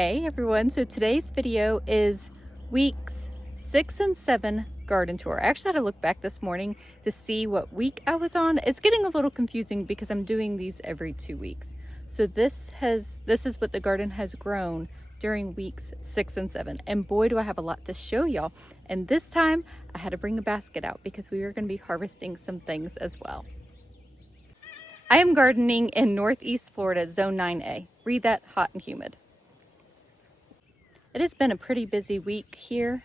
Hey everyone, so today's video is weeks 6 and 7 garden tour. I actually had to look back this morning to see what week I was on. It's getting a little confusing because I'm doing these every 2 weeks. So this is what the garden has grown during weeks 6 and 7. And boy, do I have a lot to show y'all. And this time I had to bring a basket out because we are going to be harvesting some things as well. I am gardening in Northeast Florida, Zone 9A. Read that, hot and humid. It has been a pretty busy week here,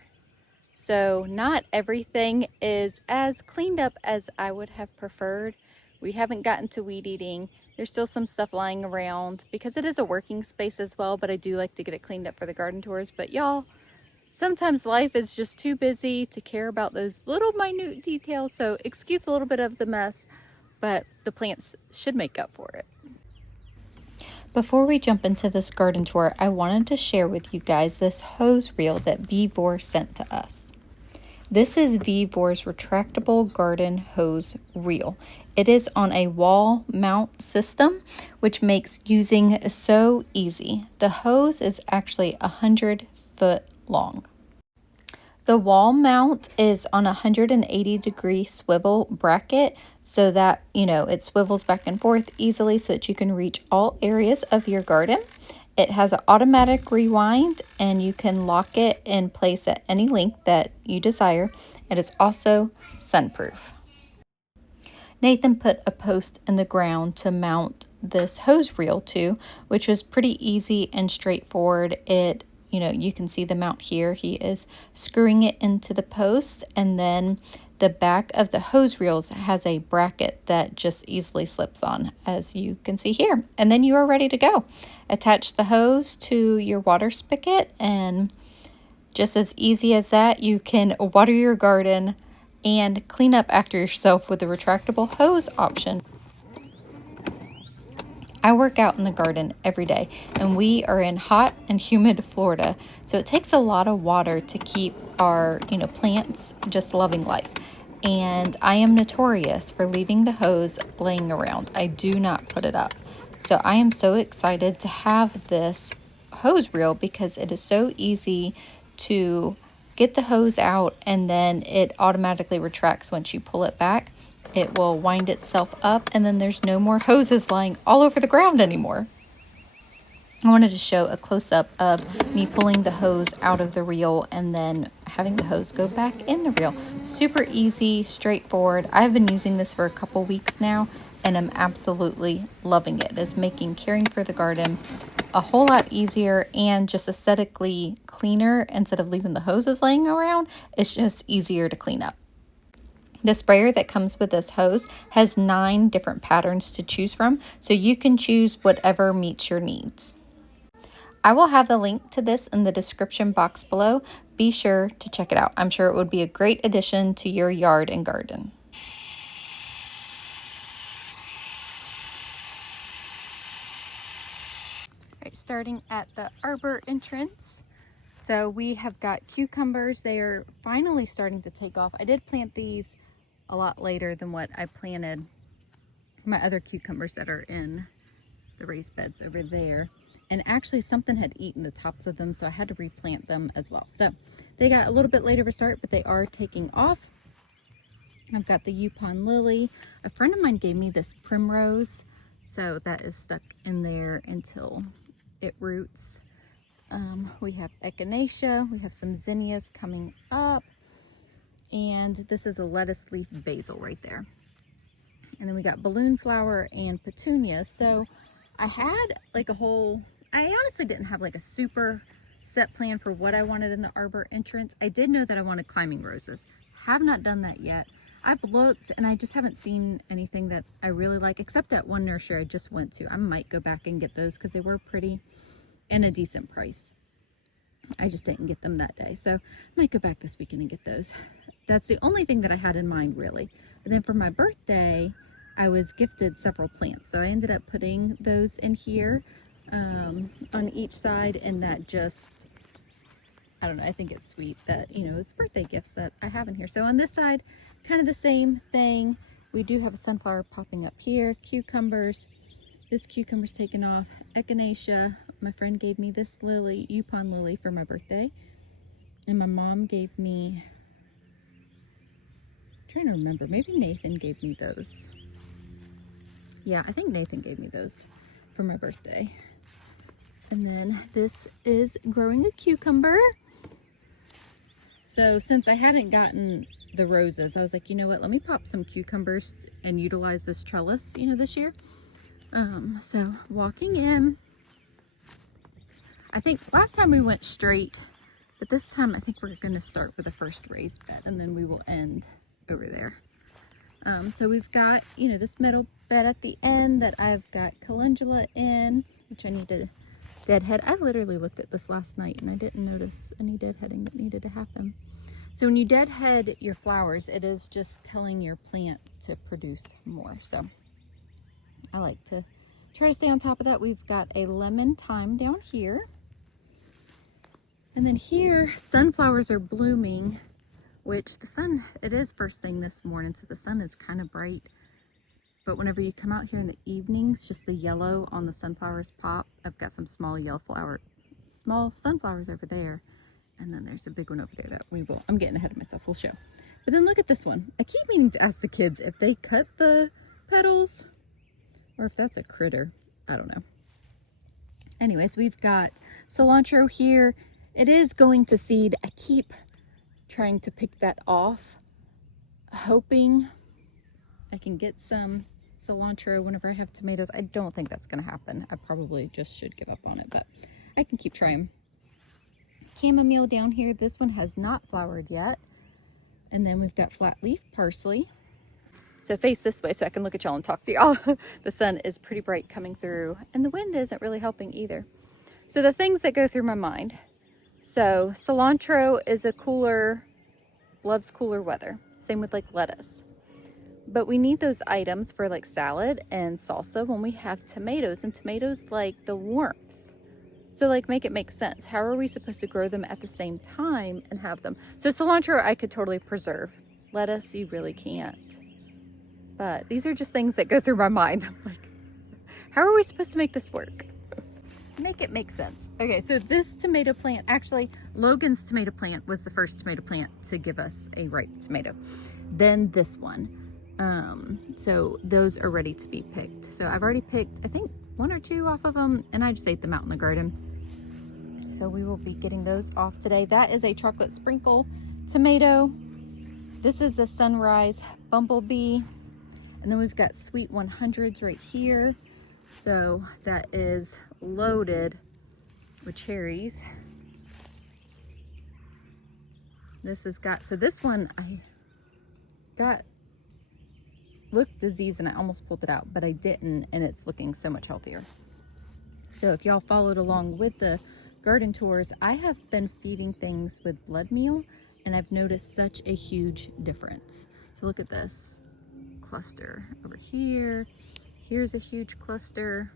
so not everything is as cleaned up as I would have preferred. We haven't gotten to weed eating. There's still some stuff lying around because it is a working space as well, but I do like to get it cleaned up for the garden tours. But y'all, sometimes life is just too busy to care about those little minute details, so excuse a little bit of the mess, but the plants should make up for it. Before we jump into this garden tour, I wanted to share with you guys this hose reel that Vevor sent to us. This is Vevor's retractable garden hose reel. It is on a wall mount system, which makes using so easy. The hose is actually 100 foot long. The wall mount is on a 180-degree swivel bracket so that, it swivels back and forth easily so that you can reach all areas of your garden. It has an automatic rewind and you can lock it in place at any length that you desire. It is also sunproof. Nathan put a post in the ground to mount this hose reel to, which was pretty easy and straightforward. You can see the mount here. He is screwing it into the post, and then the back of the hose reels has a bracket that just easily slips on, as you can see here. And then you are ready to go. Attach the hose to your water spigot, and just as easy as that, you can water your garden and clean up after yourself with the retractable hose option. I work out in the garden every day, and we are in hot and humid Florida, so it takes a lot of water to keep our plants just loving life. And I am notorious for leaving the hose laying around. I do not put it up. So I am so excited to have this hose reel because it is so easy to get the hose out, and then it automatically retracts once you pull it back. It will wind itself up, and then there's no more hoses lying all over the ground anymore. I wanted to show a close-up of me pulling the hose out of the reel and then having the hose go back in the reel. Super easy, straightforward. I've been using this for a couple weeks now, and I'm absolutely loving it. It's making caring for the garden a whole lot easier and just aesthetically cleaner. Instead of leaving the hoses laying around, it's just easier to clean up. The sprayer that comes with this hose has 9 different patterns to choose from, so you can choose whatever meets your needs. I will have the link to this in the description box below. Be sure to check it out. I'm sure it would be a great addition to your yard and garden. All right, starting at the Arbor entrance. So we have got cucumbers. They are finally starting to take off. I did plant these a lot later than what I planted my other cucumbers that are in the raised beds over there. And actually something had eaten the tops of them, so I had to replant them as well. So they got a little bit later of a start, but they are taking off. I've got the Yupon lily. A friend of mine gave me this primrose, so that is stuck in there until it roots. We have echinacea, we have some zinnias coming up, and this is a lettuce leaf basil right there. And then we got balloon flower and petunia. So I had I honestly didn't have like a super set plan for what I wanted in the Arbor entrance. I did know that I wanted climbing roses. Have not done that yet. I've looked and I just haven't seen anything that I really like, except that one nursery I just went to. I might go back and get those because they were pretty and a decent price. I just didn't get them that day, so I might go back this weekend and get those. That's the only thing that I had in mind, really. And then for my birthday, I was gifted several plants, so I ended up putting those in here on each side, and that just, I don't know, I think it's sweet that, it's birthday gifts that I have in here. So on this side, kind of the same thing. We do have a sunflower popping up here, cucumbers. This cucumber's taken off, echinacea my friend gave me this lily, Yupon lily, for my birthday. And my mom gave me, I'm trying to remember, maybe Nathan gave me those. Yeah, I think Nathan gave me those for my birthday. And then this is growing a cucumber. So since I hadn't gotten the roses, I was like, you know what, let me pop some cucumbers and utilize this trellis, you know, this year. So walking in, I think last time we went straight, but this time I think we're going to start with the first raised bed and then we will end over there. So we've got, you know, this middle bed at the end that I've got calendula in, which I need to deadhead. I literally looked at this last night and I didn't notice any deadheading that needed to happen. So when you deadhead your flowers, it is just telling your plant to produce more. So I like to try to stay on top of that. We've got a lemon thyme down here. And then here, sunflowers are blooming, which the sun, it is first thing this morning, so the sun is kind of bright. But whenever you come out here in the evenings, just the yellow on the sunflowers pop. I've got some small small sunflowers over there. And then there's a big one over there that I'm getting ahead of myself, we'll show. But then look at this one. I keep meaning to ask the kids if they cut the petals or if that's a critter. I don't know. Anyways, we've got cilantro here. It is going to seed. I keep trying to pick that off, hoping I can get some cilantro whenever I have tomatoes. I don't think that's going to happen. I probably just should give up on it, but I can keep trying. Chamomile down here. This one has not flowered yet. And then we've got flat leaf parsley. So face this way so I can look at y'all and talk to y'all. The sun is pretty bright coming through and the wind isn't really helping either. So the things that go through my mind. So cilantro is loves cooler weather. Same with like lettuce. But we need those items for like salad and salsa when we have tomatoes, and tomatoes like the warmth. So like make it make sense. How are we supposed to grow them at the same time and have them? So cilantro I could totally preserve. Lettuce you really can't. But these are just things that go through my mind. I'm like, how are we supposed to make this work? Make it make sense. Okay, so this tomato plant, actually Logan's tomato plant was the first tomato plant to give us a ripe tomato. Then this one. So those are ready to be picked. So I've already picked, I think, 1 or 2 off of them, and I just ate them out in the garden. So we will be getting those off today. That is a chocolate sprinkle tomato. This is a sunrise bumblebee. And then we've got sweet 100s right here. So that is loaded with cherries. This has got, so this one I got, looked diseased and I almost pulled it out, but I didn't, and it's looking so much healthier. So if y'all followed along with the garden tours, I have been feeding things with blood meal and I've noticed such a huge difference. So look at this cluster over here. Here's a huge cluster.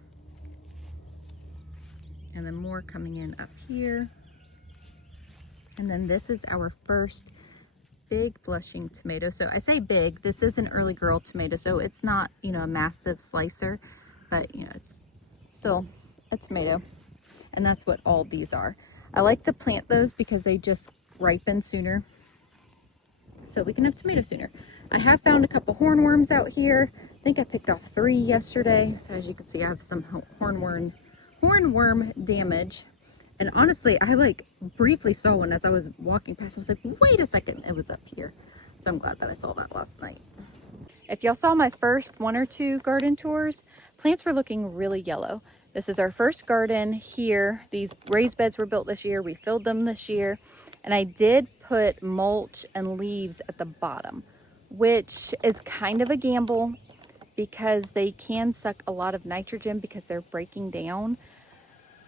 And then more coming in up here. And then this is our first big blushing tomato. So I say big, this is an early girl tomato, so it's not, you know, a massive slicer, but you know, it's still a tomato. And that's what all these are. I like to plant those because they just ripen sooner, so we can have tomatoes sooner. I have found a couple hornworms out here. I think I picked off 3 yesterday. So as you can see, I have some hornworm damage. And honestly, I like briefly saw one as I was walking past. I was like, wait a second, it was up here. So I'm glad that I saw that last night. If y'all saw my first 1 or 2 garden tours, plants were looking really yellow. This is our first garden here. These raised beds were built this year. We filled them this year. And I did put mulch and leaves at the bottom, which is kind of a gamble because they can suck a lot of nitrogen because they're breaking down.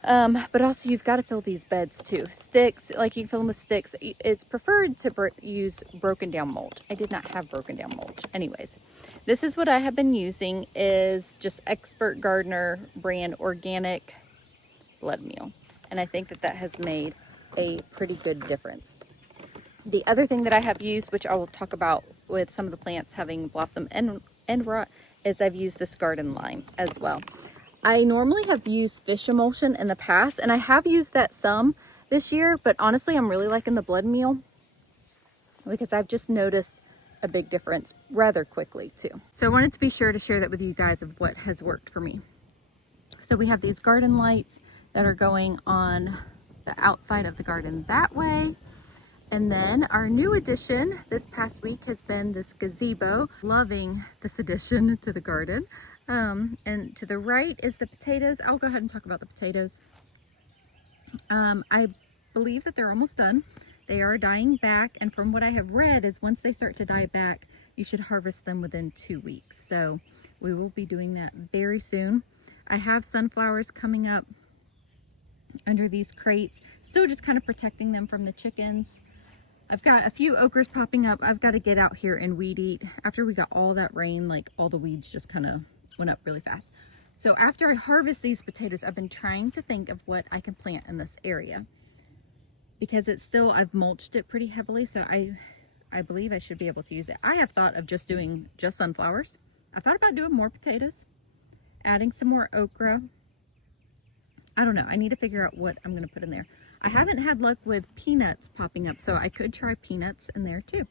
But also you've got to fill these beds too. Sticks, like you can fill them with sticks. It's preferred to use broken down mulch. I did not have broken down mulch. Anyways, this is what I have been using, is just Expert Gardener brand organic blood meal. And I think that that has made a pretty good difference. The other thing that I have used, which I will talk about with some of the plants having blossom and rot, is I've used this garden lime as well. I normally have used fish emulsion in the past, and I have used that some this year, but honestly, I'm really liking the blood meal because I've just noticed a big difference rather quickly too. So I wanted to be sure to share that with you guys of what has worked for me. So we have these garden lights that are going on the outside of the garden that way. And then our new addition this past week has been this gazebo. Loving this addition to the garden. And to the right is the potatoes. I'll go ahead and talk about the potatoes. I believe that they're almost done. They are dying back, and from what I have read is once they start to die back, you should harvest them within 2 weeks. So we will be doing that very soon. I have sunflowers coming up under these crates, still just kind of protecting them from the chickens. I've got a few okras popping up. I've got to get out here and weed eat. After we got all that rain, like all the weeds just kind of went up really fast. So after I harvest these potatoes, I've been trying to think of what I can plant in this area, because it's still, I've mulched it pretty heavily, so I believe I should be able to use it. I have thought of just doing just sunflowers. I thought about doing more potatoes, adding some more okra. I don't know. I need to figure out what I'm going to put in there. I haven't had luck with peanuts popping up, so I could try peanuts in there too.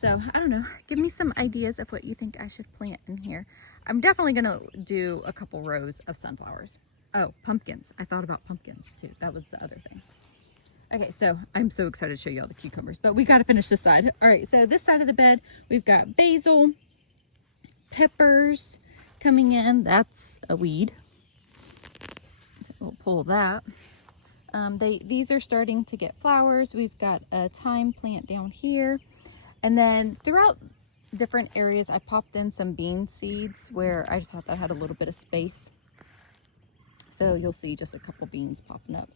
So I don't know. Give me some ideas of what you think I should plant in here. I'm definitely going to do a couple rows of sunflowers. Oh, pumpkins. I thought about pumpkins too. That was the other thing. Okay, so I'm so excited to show you all the cucumbers, but we got to finish this side. All right, so this side of the bed, we've got basil, peppers coming in. That's a weed. So we'll pull that. These are starting to get flowers. We've got a thyme plant down here. And then throughout different areas, I popped in some bean seeds where I just thought that had a little bit of space. So you'll see just a couple beans popping up.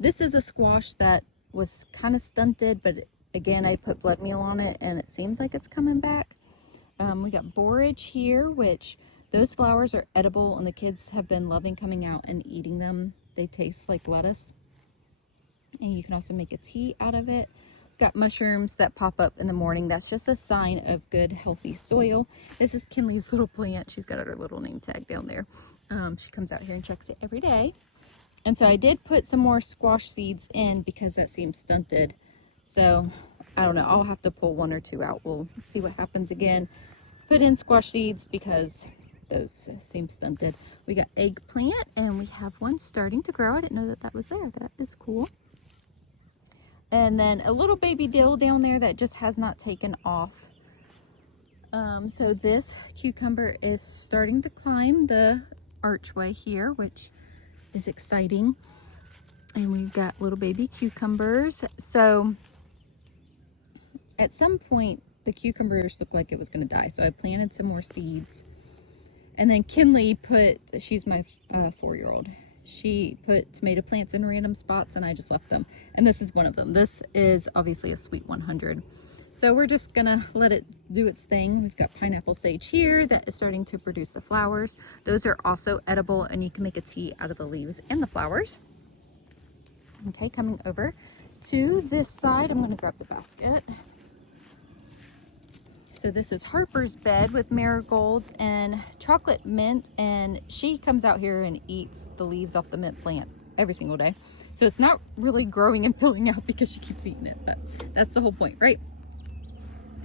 This is a squash that was kind of stunted, but again, I put blood meal on it and it seems like it's coming back. We got borage here, which those flowers are edible and the kids have been loving coming out and eating them. They taste like lettuce. And you can also make a tea out of it. Got mushrooms that pop up in the morning. That's just a sign of good, healthy soil. This is Kinley's little plant. She's got her little name tag down there. She comes out here and checks it every day. And so I did put some more squash seeds in because that seems stunted. So I don't know. I'll have to pull 1 or 2 out. We'll see what happens again. Put in squash seeds because those seem stunted. We got eggplant and we have one starting to grow. I didn't know that that was there. That is cool. And then a little baby dill down there that just has not taken off. So this cucumber is starting to climb the archway here, which is exciting. And we've got little baby cucumbers. So at some point the cucumbers looked like it was going to die, so I planted some more seeds. And then Kinley she's my 4-year-old, she put tomato plants in random spots and I just left them, and this is one of them. This is obviously a sweet 100, so we're just gonna let it do its thing. We've got pineapple sage here that is starting to produce the flowers. Those are also edible and you can make a tea out of the leaves and the flowers. Okay, coming over to this side, I'm going to grab the basket. So this is Harper's bed with marigolds and chocolate mint, and she comes out here and eats the leaves off the mint plant every single day. So it's not really growing and filling out because she keeps eating it, but that's the whole point, right?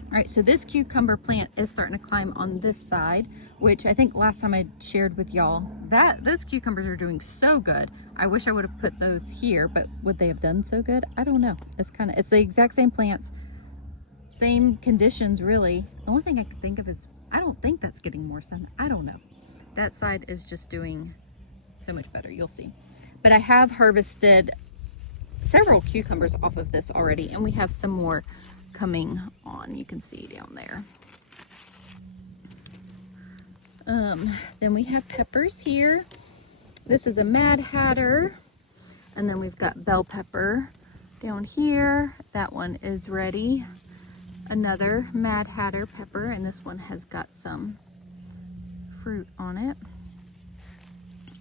All right, so this cucumber plant is starting to climb on this side, which I think last time I shared with y'all that those cucumbers are doing so good. I wish I would have put those here, but would they have done so good? I don't know. It's the exact same plants, same conditions really. The only thing I can think of is I don't think that's getting more sun. I don't know. That side is just doing so much better. You'll see. But I have harvested several cucumbers off of this already, and we have some more coming on. You can see down there. Then we have peppers here. This is a Mad Hatter, and then we've got bell pepper down here. That one is ready. Another Mad Hatter pepper, and this one has got some fruit on it.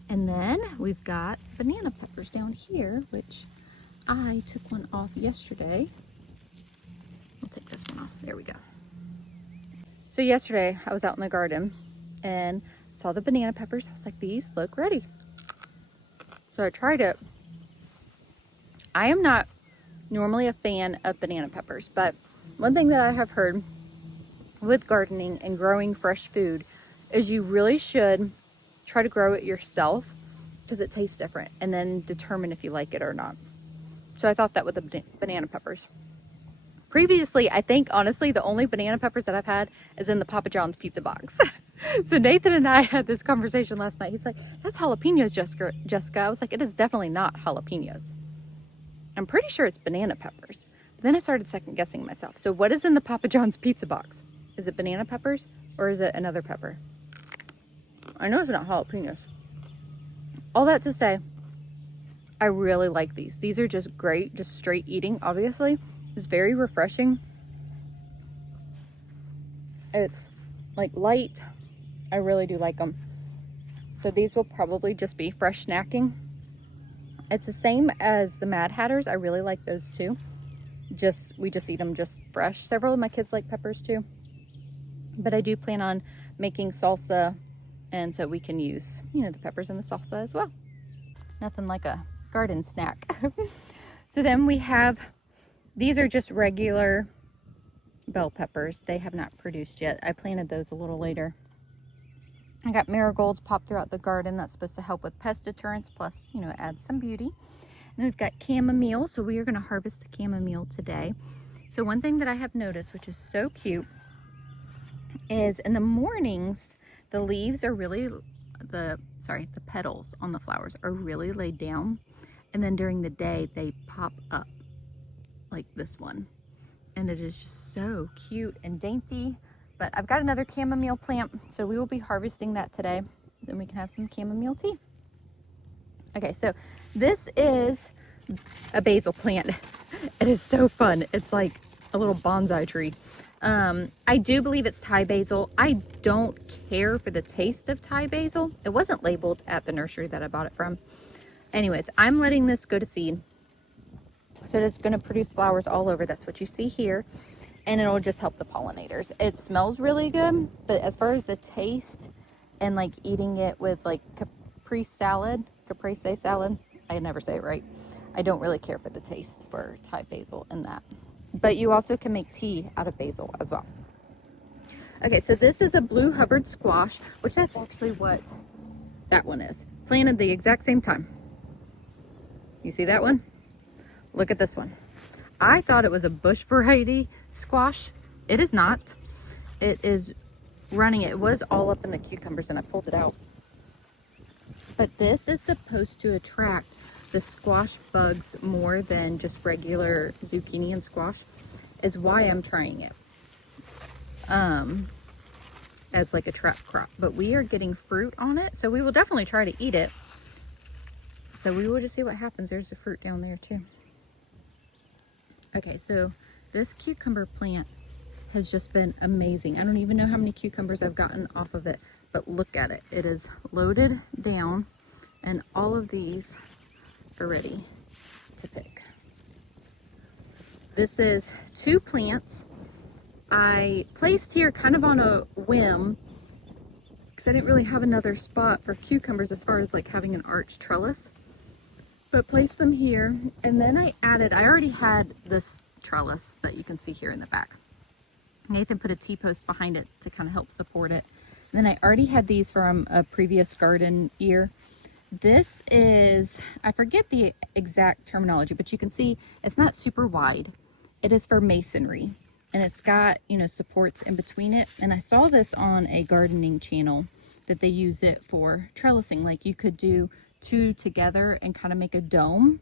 And then we've got banana peppers down here, which I took one off yesterday. We'll take this one off. There we go. So yesterday I was out in the garden and saw the banana peppers. I was like, these look ready. So I tried it. I am not normally a fan of banana peppers, but one thing that I have heard with gardening and growing fresh food is you really should try to grow it yourself because it tastes different, and then determine if you like it or not. So I thought that with the banana peppers. Previously, I think honestly the only banana peppers that I've had is in the Papa John's pizza box. So Nathan and I had this conversation last night. He's like, that's jalapenos, Jessica. I was like, it is definitely not jalapenos. I'm pretty sure it's banana peppers. But then I started second guessing myself. So what is in the Papa John's pizza box? Is it banana peppers or is it another pepper? I know it's not jalapenos. All that to say, I really like these. These are just great, just straight eating, obviously. It's very refreshing. It's like light. I really do like them. So these will probably just be fresh snacking. It's the same as the Mad Hatters. I really like those too. We just eat them just fresh. Several of my kids like peppers too. But I do plan on making salsa, and so we can use, you know, the peppers in the salsa as well. Nothing like a garden snack. So then we have, these are just regular bell peppers. They have not produced yet. I planted those a little later. I got marigolds popped throughout the garden. That's supposed to help with pest deterrence, plus, you know, add some beauty. And we've got chamomile, so we are going to harvest the chamomile today. So one thing that I have noticed, which is so cute, is in the mornings, the leaves are really, the petals on the flowers are really laid down. And then during the day, they pop up like this one. And it is just so cute and dainty. But I've got another chamomile plant, so we will be harvesting that today. Then we can have some chamomile tea. Okay, so this is a basil plant. It is so fun. It's like a little bonsai tree. I do believe it's Thai basil. I don't care for the taste of Thai basil. It wasn't labeled at the nursery that I bought it from. Anyways, I'm letting this go to seed. So it's going to produce flowers all over. That's what you see here. And it'll just help the pollinators. It smells really good, but as far as the taste and like eating it with like caprese salad, I never say it right. I don't really care for the taste for Thai basil in that. But you also can make tea out of basil as well. Okay, so this is a blue Hubbard squash, which that's actually what that one is. Planted the exact same time. You see that one? Look at this one. I thought it was a bush variety squash. It is not. It is running. It was all up in the cucumbers and I pulled it out. But this is supposed to attract the squash bugs more than just regular zucchini and squash, is why I'm trying it as like a trap crop. But we are getting fruit on it, so we will definitely try to eat it. So we will just see what happens. There's the fruit down there too. Okay, so this cucumber plant has just been amazing. I don't even know how many cucumbers I've gotten off of it, but look at it. It is loaded down, and all of these are ready to pick. This is 2 plants I placed here kind of on a whim because I didn't really have another spot for cucumbers as far as like having an arch trellis. But placed them here, and then I already had this trellis that you can see here in the back. Nathan put a T-post behind it to kind of help support it. And then I already had these from a previous garden year. This is, I forget the exact terminology, but you can see it's not super wide. It is for masonry, and it's got, you know, supports in between it. And I saw this on a gardening channel that they use it for trellising. Like you could do 2 together and kind of make a dome.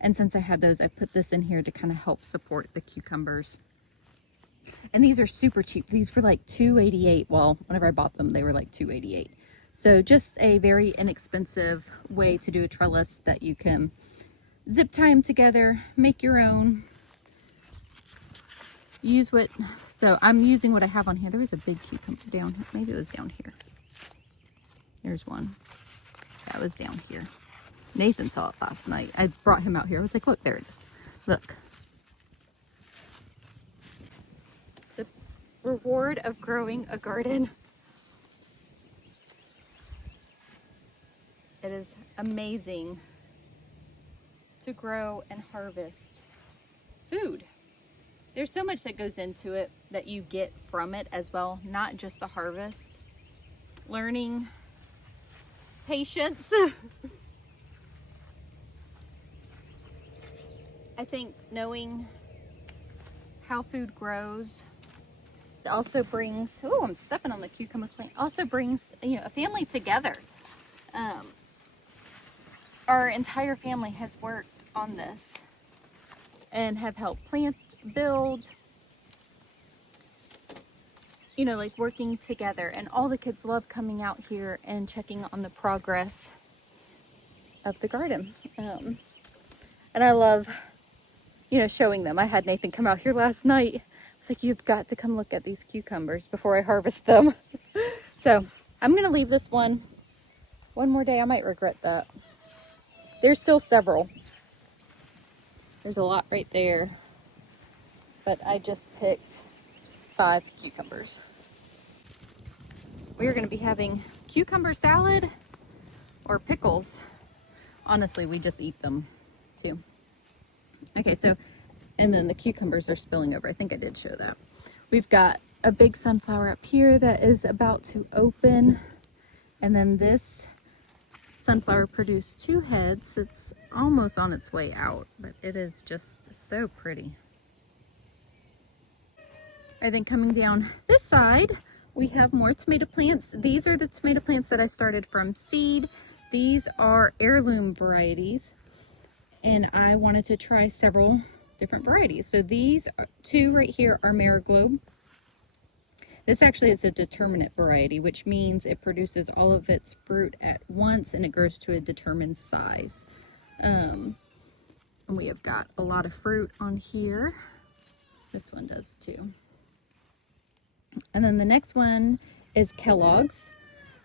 And since I had those, I put this in here to kind of help support the cucumbers. And these are super cheap. These were like $2.88. Well, whenever I bought them, they were like $2.88. So just a very inexpensive way to do a trellis that you can zip tie them together, make your own, use what, so I'm using what I have on here. There was a big cucumber down here. Maybe it was down here. There's one. That was down here. Nathan saw it last night. I brought him out here. I was like, look, there it is. Look. The reward of growing a garden. It is amazing to grow and harvest food. There's so much that goes into it that you get from it as well, not just the harvest. Learning patience. I think knowing how food grows, it also brings, oh, I'm stepping on the cucumber plant, also brings, a family together. Our entire family has worked on this and have helped plant, build, like working together, and all the kids love coming out here and checking on the progress of the garden. And I love, showing them. I had Nathan come out here last night. I was like, you've got to come look at these cucumbers before I harvest them. So I'm going to leave this one more day. I might regret that. There's still several. There's a lot right there. But I just picked 5 cucumbers. We are going to be having cucumber salad or pickles. Honestly, we just eat them too. Okay, so, and then the cucumbers are spilling over. I think I did show that. We've got a big sunflower up here that is about to open. And then this sunflower produced 2 heads. It's almost on its way out, but it is just so pretty. I think coming down this side, we have more tomato plants. These are the tomato plants that I started from seed. These are heirloom varieties, and I wanted to try several different varieties. So these 2 right here are Mariglobe. This actually is a determinate variety, which means it produces all of its fruit at once and it grows to a determined size. And we have got a lot of fruit on here. This one does too. And then the next one is Kellogg's.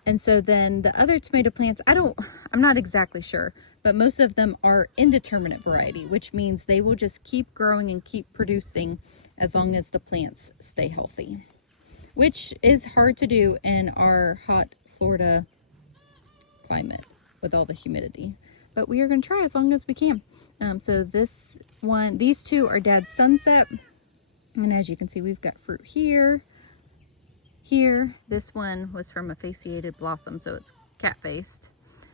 And so then the other tomato plants, I'm not exactly sure, but most of them are indeterminate variety, which means they will just keep growing and keep producing as long as the plants stay healthy, which is hard to do in our hot Florida climate with all the humidity. But we are going to try as long as we can. So these 2 are Dad's Sunset. And as you can see, we've got fruit here. Here, this one was from a fasciated blossom, so it's cat-faced.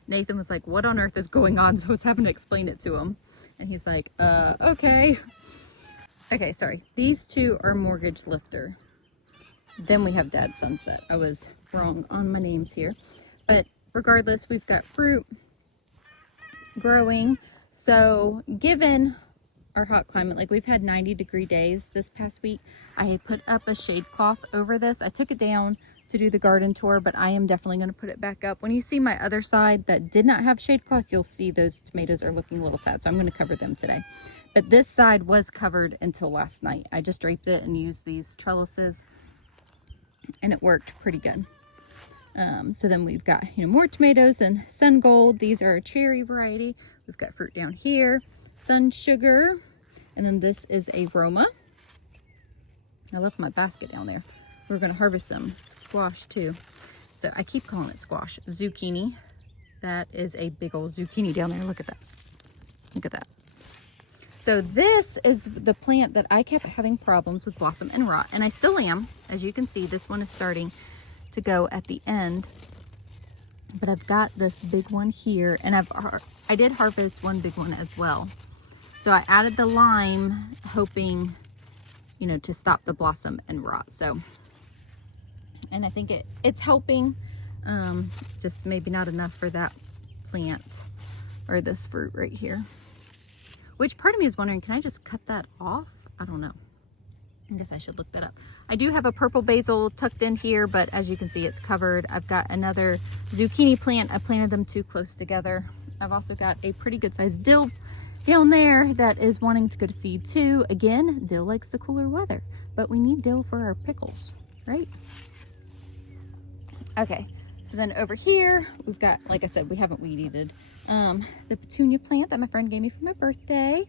Nathan was like, what on earth is going on? So I was having to explain it to him. And he's like, okay. Okay, sorry. These 2 are Mortgage Lifter. Then we have Dad's Sunset. I was wrong on my names here. But regardless, we've got fruit growing. So given our hot climate, like we've had 90-degree days this past week, I put up a shade cloth over this. I took it down to do the garden tour, but I am definitely going to put it back up. When you see my other side that did not have shade cloth, you'll see those tomatoes are looking a little sad, so I'm going to cover them today. But this side was covered until last night. I just draped it and used these trellises, and it worked pretty good. So then we've got more tomatoes and Sun Gold. These are a cherry variety. We've got fruit down here, Sun Sugar, and then this is a Roma. I left my basket down there. We're going to harvest some squash too. So I keep calling it squash. Zucchini. That is a big old zucchini down there. Look at that. Look at that. So this is the plant that I kept having problems with blossom and rot, and I still am. As you can see, this one is starting to go at the end, but I've got this big one here, and I did harvest one big one as well. So I added the lime, hoping, to stop the blossom and rot. So, and I think it's helping, just maybe not enough for that plant or this fruit right here. Which part of me is wondering, can I just cut that off? I don't know. I guess I should look that up. I do have a purple basil tucked in here, but as you can see, it's covered. I've got another zucchini plant. I planted them 2 close together. I've also got a pretty good sized dill down there that is wanting to go to seed too. Again, dill likes the cooler weather, but we need dill for our pickles, right? Okay, so then over here, we've got, like I said, we haven't weed eated. The petunia plant that my friend gave me for my birthday.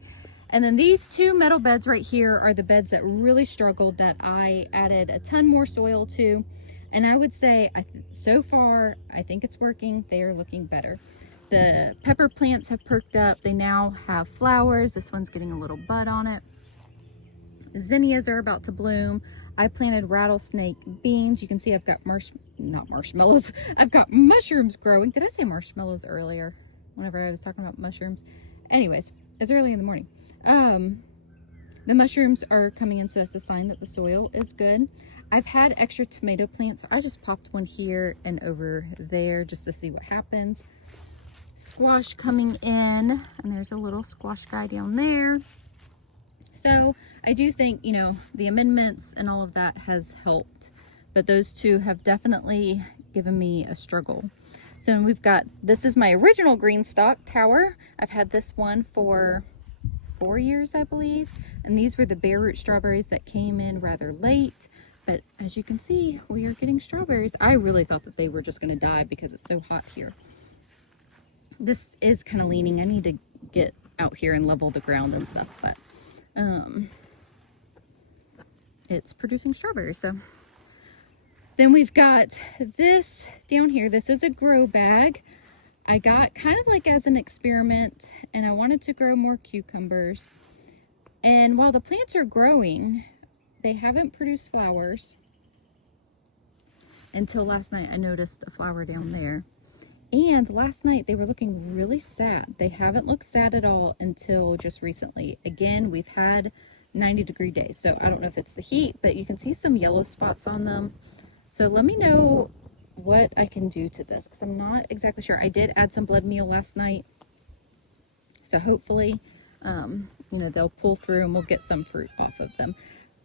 And then these 2 metal beds right here are the beds that really struggled, that I added a ton more soil to. And I would say, so far, I think it's working. They are looking better. The pepper plants have perked up. They now have flowers. This one's getting a little bud on it. Zinnias are about to bloom. I planted rattlesnake beans. You can see I've got not marshmallows. I've got mushrooms growing. Did I say marshmallows earlier? Whenever I was talking about mushrooms. Anyways, it's early in the morning. The mushrooms are coming in, so that's a sign that the soil is good. I've had extra tomato plants. So I just popped one here and over there just to see what happens. Squash coming in, and there's a little squash guy down there. So I do think, you know, the amendments and all of that has helped, but those two have definitely given me a struggle. So we've got, this is my original green stalk tower. I've had this one for 4 years, I believe. And these were the bare root strawberries that came in rather late. But as you can see, we are getting strawberries. I really thought that they were just going to die because it's so hot here. This is kind of leaning. I need to get out here and level the ground and stuff, but it's producing strawberries. So then we've got this down here. This is a grow bag. I got kind of like as an experiment, and I wanted to grow more cucumbers. And while the plants are growing, they haven't produced flowers until last night. I noticed a flower down there. And last night they were looking really sad. They haven't looked sad at all until just recently. Again, we've had 90-degree days. So I don't know if it's the heat, but you can see some yellow spots on them. So let me know what I can do to this, because I'm not exactly sure. I did add some blood meal last night. So hopefully, you know, they'll pull through and we'll get some fruit off of them.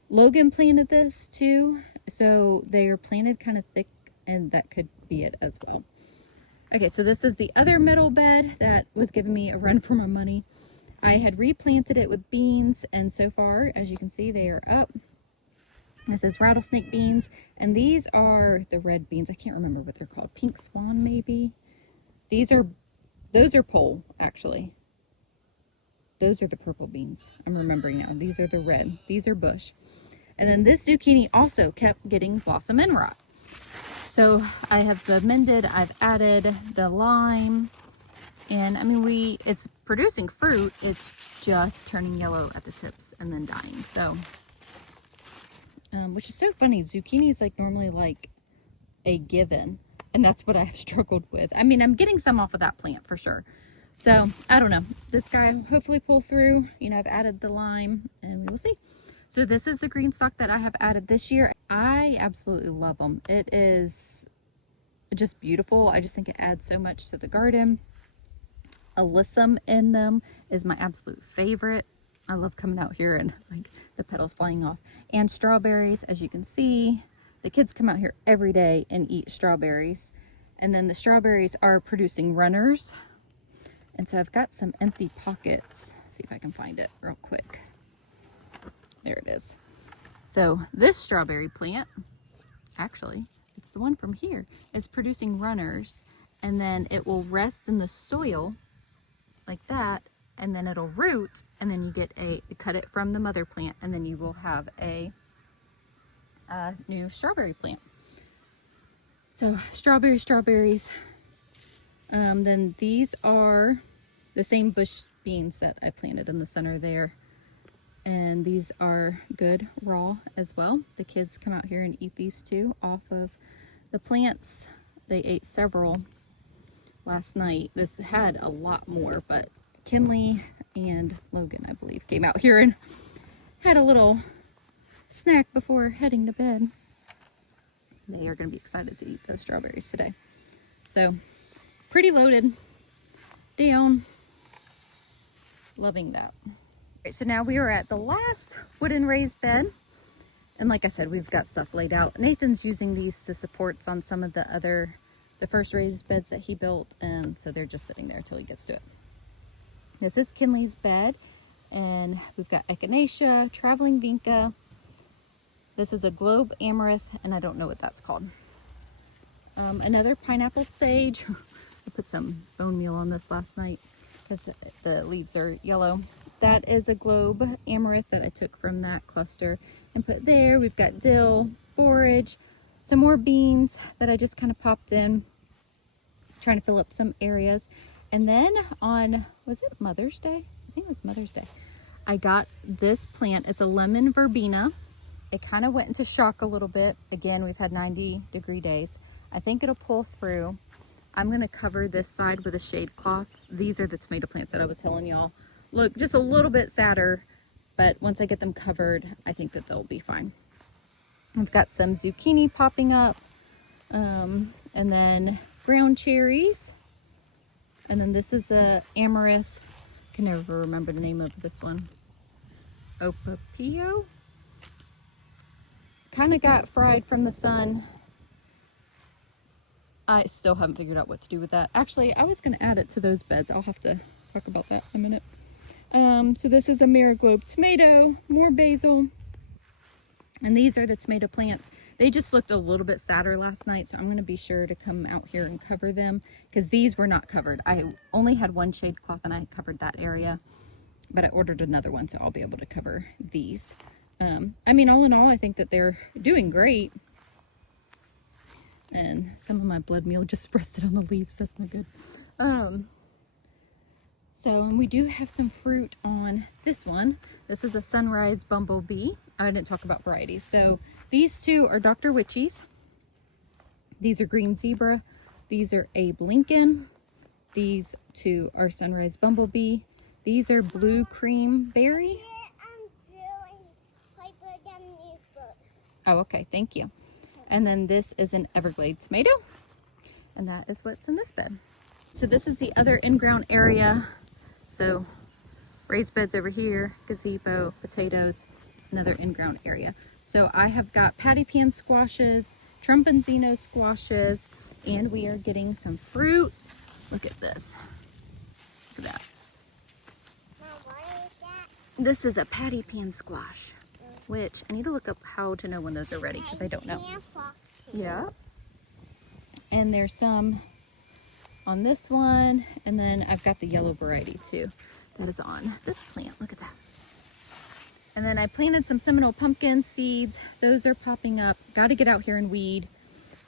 Logan planted this too. So they are planted kind of thick, and that could be it as well. Okay, so this is the other middle bed that was giving me a run for my money. I had replanted it with beans, and so far, as you can see, they are up. This is rattlesnake beans, and these are the red beans. I can't remember what they're called. Pink swan, maybe? Those are pole, actually. Those are the purple beans. I'm remembering now. These are the red. These are bush. And then this zucchini also kept getting blossom end rot. So I have amended, I've added the lime, and I mean, it's producing fruit, it's just turning yellow at the tips and then dying. So, which is so funny, zucchini is like normally like a given, and that's what I've struggled with. I mean, I'm getting some off of that plant for sure. So I don't know, this guy will hopefully pull through. You know, I've added the lime, and we will see. So this is the green stock that I have added this year. I absolutely love them. It is just beautiful. I just think it adds so much to the garden. Alyssum in them is my absolute favorite. I love coming out here and like the petals flying off. And strawberries, as you can see, the kids come out here every day and eat strawberries. And then the strawberries are producing runners. And so I've got some empty pockets. Let's see if I can find it real quick. There it is. So this strawberry plant, actually, it's the one from here, is producing runners, and then it will rest in the soil like that, and then it'll root, and then you get cut it from the mother plant, and then you will have a new strawberry plant. So strawberries. Then these are the same bush beans that I planted in the center there. And these are good raw as well. The kids come out here and eat these too off of the plants. They ate several last night. This had a lot more, but Kinley and Logan, I believe, came out here and had a little snack before heading to bed. They are going to be excited to eat those strawberries today. So pretty loaded down. Loving that. So now we are at the last wooden raised bed, and like I said, we've got stuff laid out. Nathan's using these to supports on some of the first raised beds that he built, and so they're just sitting there till he gets to it. This is Kinley's bed, and we've got echinacea, traveling vinca. This is a globe amaranth, and I don't know what that's called. Another pineapple sage. I put some bone meal on this last night because the leaves are yellow. That is a globe amaranth that I took from that cluster and put there. We've got dill, borage, some more beans that I just kind of popped in, trying to fill up some areas. And then on, was it Mother's Day? I think it was Mother's Day. I got this plant. It's a lemon verbena. It kind of went into shock a little bit. Again, we've had 90-degree days. I think it'll pull through. I'm gonna cover this side with a shade cloth. These are the tomato plants that I was telling y'all. Look, just a little bit sadder, but once I get them covered, I think that they'll be fine. I've got some zucchini popping up, and then ground cherries. And then this is a amaranth. I can never remember the name of this one. Opapio. Kind of got fried from the sun. I still haven't figured out what to do with that. Actually, I was going to add it to those beds. I'll have to talk about that in a minute. So this is a Mariglobe tomato, more basil. And these are the tomato plants. They just looked a little bit sadder last night, so I'm going to be sure to come out here and cover them because these were not covered. I only had one shade cloth and I covered that area, but I ordered another one, so I'll be able to cover these. I mean, all in all, I think that they're doing great. And some of my blood meal just rested on the leaves. That's not good. And we do have some fruit on this one. This is a sunrise bumblebee. I didn't talk about varieties. So these two are Dr. Witchies. These are green zebra. These are Abe Lincoln. These two are sunrise bumblebee. These are blue cream berry. Oh, okay. Thank you. And then this is an Everglade tomato. And that is what's in this bed. So this is the other in-ground area. So raised beds over here, gazebo, potatoes, another in-ground area. So I have got patty pan squashes, trumpenzino squashes, and we are getting some fruit. Look at this. Look at that. Mom, what is that? This is a patty pan squash, which I need to look up how to know when those are ready because I don't know. Yeah. And there's some on this one, and then I've got the yellow variety too that is on this plant. Look at that. And then I planted some Seminole pumpkin seeds. Those are popping up. Got to get out here and weed.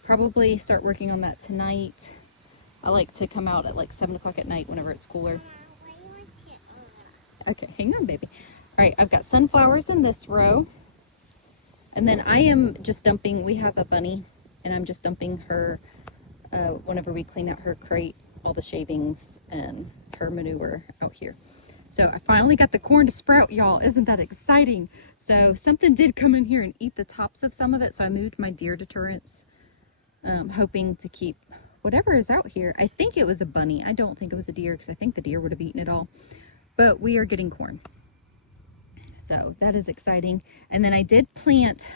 Probably start working on that tonight. I like to come out at like 7 o'clock at night whenever it's cooler. Okay, hang on, baby. All right, I've got sunflowers in this row. And then I am just dumping, we have a bunny, and I'm just dumping her, whenever we clean out her crate, all the shavings and her manure out here. So I finally got the corn to sprout, y'all. Isn't that exciting? So something did come in here and eat the tops of some of it, so I moved my deer deterrents, hoping to keep whatever is out here. I think it was a bunny. I don't think it was a deer because I think the deer would have eaten it all. But we are getting corn. So that is exciting. And then I did plant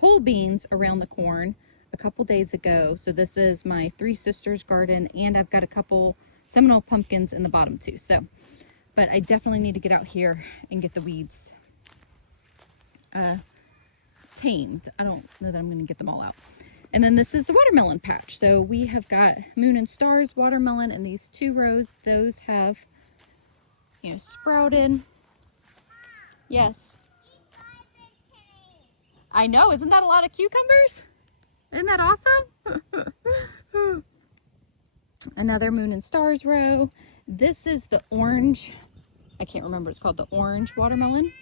pole beans around the corn a couple days ago. So this is my Three Sisters garden, and I've got a couple Seminole pumpkins in the bottom too. So, but I definitely need to get out here and get the weeds tamed. I don't know that I'm going to get them all out. And then this is the watermelon patch. So we have got Moon and Stars watermelon in these 2 rows. Those have, you know, sprouted. Yes. I know. Isn't that a lot of cucumbers? Isn't that awesome? Another Moon and Stars row. This is the orange. I can't remember what it's called. The orange watermelon.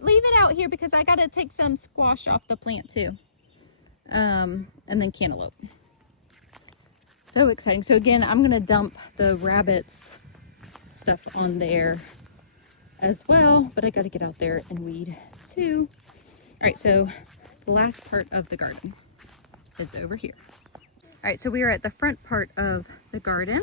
Leave it out here because I got to take some squash off the plant too. And then cantaloupe. So exciting. So again, I'm going to dump the rabbits stuff on there as well, but I got to get out there and weed too. All right, so the last part of the garden is over here. All right, so we are at the front part of the garden,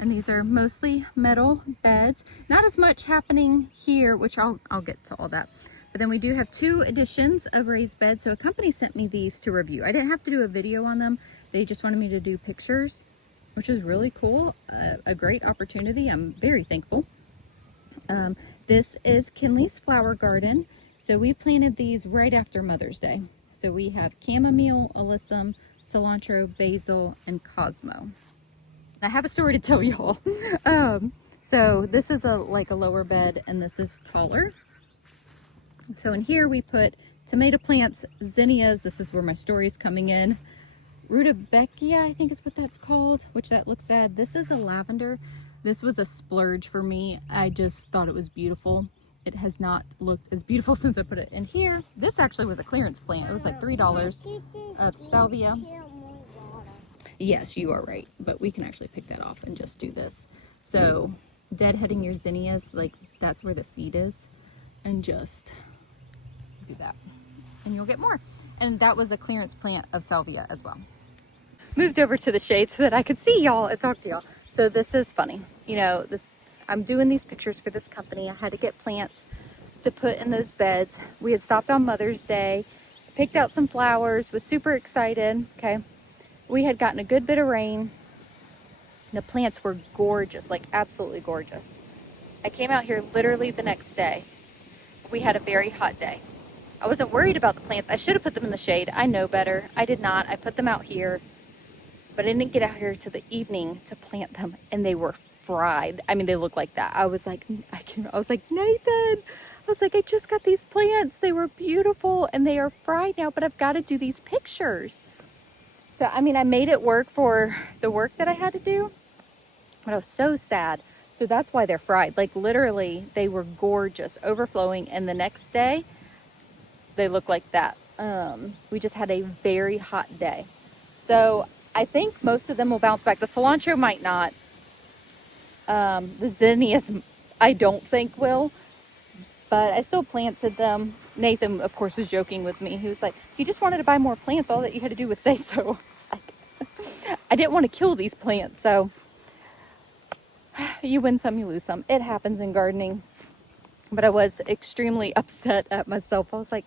and these are mostly metal beds. Not as much happening here, which I'll get to all that. But then we do have 2 additions of raised beds. So a company sent me these to review. I didn't have to do a video on them. They just wanted me to do pictures, which is really cool. A great opportunity. I'm very thankful. This is Kinley's flower garden. So we planted these right after Mother's Day. So we have chamomile, alyssum, cilantro, basil, and cosmo. I have a story to tell y'all. So this is like a lower bed, and this is taller. So in here we put tomato plants, zinnias. This is where my story is coming in. rutabaga, I think is what that's called, which that looks sad. This is a lavender. This was a splurge for me. I just thought it was beautiful. It has not looked as beautiful since I put it in here. This actually was a clearance plant. It was like $3 of salvia. Yes, you are right, but we can actually pick that off and just do this. So deadheading your zinnias, like that's where the seed is, and just do that and you'll get more. And that was a clearance plant of salvia as well. Moved over to the shade so that I could see y'all and talk to y'all. So this is funny, you know, I'm doing these pictures for this company. I had to get plants to put in those beds. We had stopped on Mother's Day, picked out some flowers, was super excited. Okay, we had gotten a good bit of rain. The plants were gorgeous, like absolutely gorgeous. I came out here literally the next day. We had a very hot day. I wasn't worried about the plants. I should have put them in the shade. I know better. I did not. I put them out here, but I didn't get out here till the evening to plant them, and they were fried. I mean, they look like that. I was like, Nathan, I was like, I just got these plants. They were beautiful and they are fried now, but I've got to do these pictures. So, I mean, I made it work for the work that I had to do, but I was so sad. So that's why they're fried. Like literally they were gorgeous, overflowing. And the next day they look like that. We just had a very hot day. So I think most of them will bounce back. The cilantro might not. The zinnias, I don't think will, but I still planted them. Nathan, of course, was joking with me. He was like, "You just wanted to buy more plants. All that you had to do was say so." It's like, I didn't want to kill these plants. So you win some, you lose some. It happens in gardening. But I was extremely upset at myself. I was like,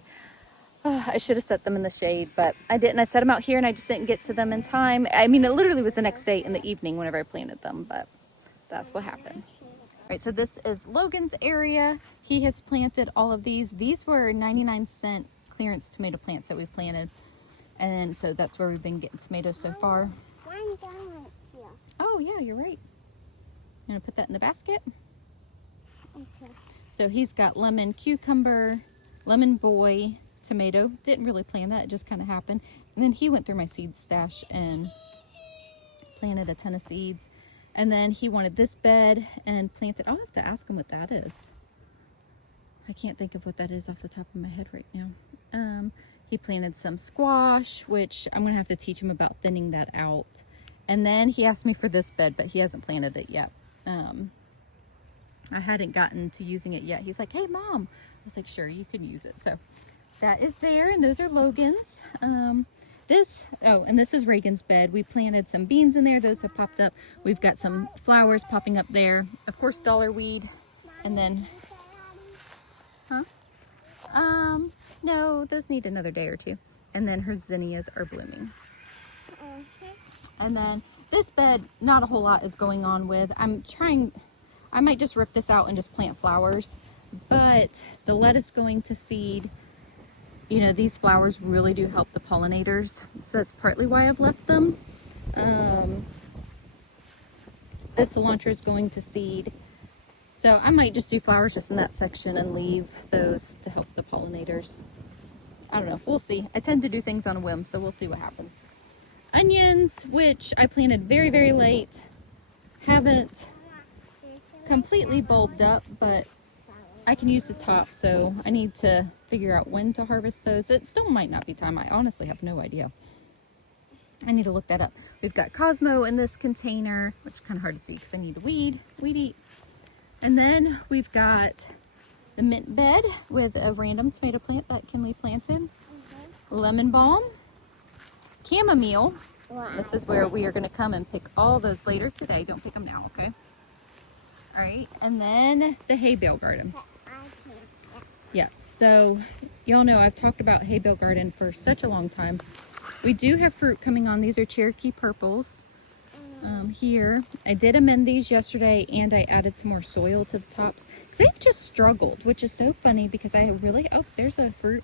oh, I should have set them in the shade, but I didn't. I set them out here and I just didn't get to them in time. I mean, it literally was the next day in the evening whenever I planted them, but that's what happened. All right, so this is Logan's area. He has planted all of these. These were 99-cent clearance tomato plants that we planted. And so that's where we've been getting tomatoes so far. Oh, yeah, you're right. I'm going to put that in the basket. Okay. So he's got lemon, cucumber, lemon boy, tomato. Didn't really plan that. It just kind of happened. And then he went through my seed stash and planted a ton of seeds. And then he wanted this bed and planted. I'll have to ask him what that is. I can't think of what that is off the top of my head right now. He planted some squash, which I'm going to have to teach him about thinning that out. And then he asked me for this bed, but he hasn't planted it yet. I hadn't gotten to using it yet. He's like, "Hey, Mom." I was like, "Sure, you can use it." So that is there, and those are Logan's. And this is Reagan's bed. We planted some beans in there. Those have popped up. We've got some flowers popping up there. Of course, dollar weed. And then, no, those need another day or two. And then her zinnias are blooming. And then this bed, not a whole lot is going on with. I might just rip this out and just plant flowers. But the lettuce going to seed, you know, these flowers really do help the pollinators. So that's partly why I've left them. This cilantro is going to seed. So I might just do flowers just in that section and leave those to help the pollinators. I don't know. We'll see. I tend to do things on a whim, so we'll see what happens. Onions, which I planted very, very late. Haven't completely bulbed up, but I can use the top, so I need to figure out when to harvest those. It still might not be time. I honestly have no idea. I need to look that up. We've got Cosmo in this container, which is kind of hard to see because I need to weed eat. And then we've got the mint bed with a random tomato plant that Kinley planted. Lemon balm, chamomile. Wow. This is where we are going to come and pick all those later today. Don't pick them now, okay? All right, and then the hay bale garden. Yeah, so y'all know I've talked about hay bale garden for such a long time. We do have fruit coming on. These are Cherokee purples here. I did amend these yesterday, and I added some more soil to the tops because they've just struggled, which is so funny because I really, oh, there's a fruit.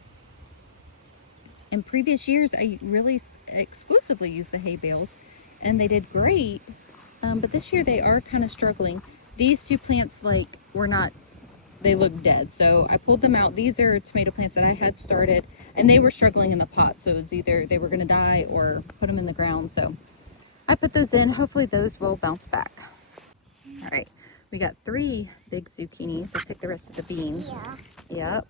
In previous years, I really exclusively used the hay bales, and they did great, but this year they are kind of struggling. These two plants, like, were not they look dead. So I pulled them out. These are tomato plants that I had started, and they were struggling in the pot. So it was either they were going to die or put them in the ground. So I put those in. Hopefully those will bounce back. All right. We got 3 big zucchinis. I picked the rest of the beans. Yeah. Yep.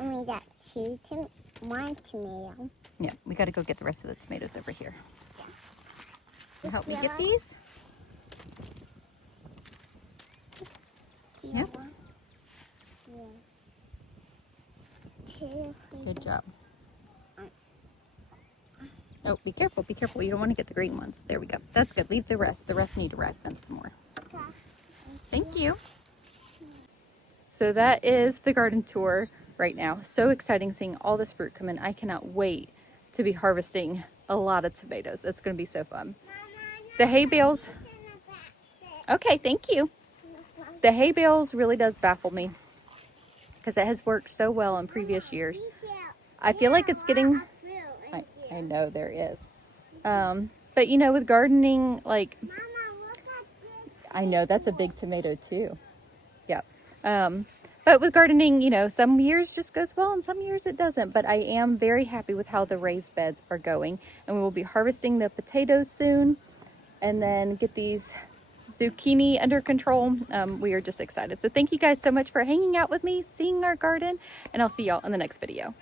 And we got 1 tomato. Yeah, we got to go get the rest of the tomatoes over here. You help me Yeah. get these? Yeah. Yep. Yeah. 2, 3. Good job. Oh, be careful, be careful. You don't want to get the green ones. There we go. That's good. Leave the rest. The rest need to ripen some more. Okay. Thank you. So that is the garden tour right now. So exciting seeing all this fruit come in. I cannot wait to be harvesting a lot of tomatoes. It's going to be so fun. The hay bales. Okay, thank you. The hay bales really does baffle me because it has worked so well in previous years. I feel like it's getting... I know there is. But you know, with gardening, like... I know, that's a big tomato too. Yeah. But with gardening, you know, some years just goes well and some years it doesn't. But I am very happy with how the raised beds are going. And we will be harvesting the potatoes soon. And then get these zucchini under control. We are just excited. So thank you guys so much for hanging out with me, seeing our garden. And I'll see y'all in the next video.